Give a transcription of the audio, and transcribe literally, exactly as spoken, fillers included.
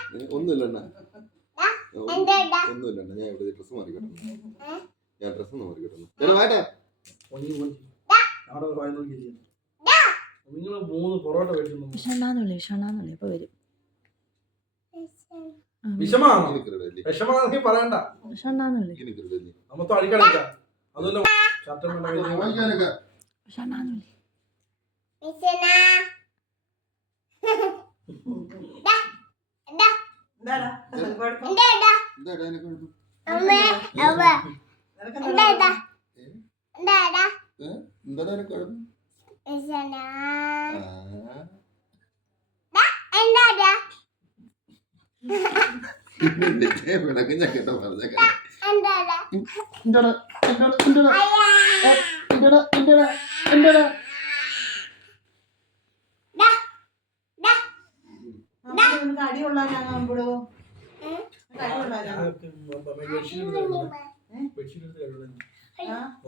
ഒന്നുമില്ല ഒന്നുമില്ല ഞാൻ ഇവിടെ ഡ്രസ്സ് മാറി കിട്ടുന്നു ഞാൻ ഡ്രസ്സ് ഒന്ന് മാറി കിട്ടുന്നു വേട്ടെ നിങ്ങൾ മൂന്ന് പൊറോട്ട മേടിക്കുന്നു വിഷണ്ണാന്നുള്ളി വിഷണ്ണാന്നുള്ളി ഇപ്പൊ വരും വിഷമാണോ വിഷമാണെന്ന് പറയണ്ട വിഷണ്ണാന്നുള്ളി നമ്മത്ത് അടിക്കടിക്ക അതല്ല ചട്ടം വിഷണ്ണാന്നുള്ളി വിളക്കും ചക്കട്ട പറഞ്ഞ അടിയുള്ള ബെഡ്ഷീറ്റ്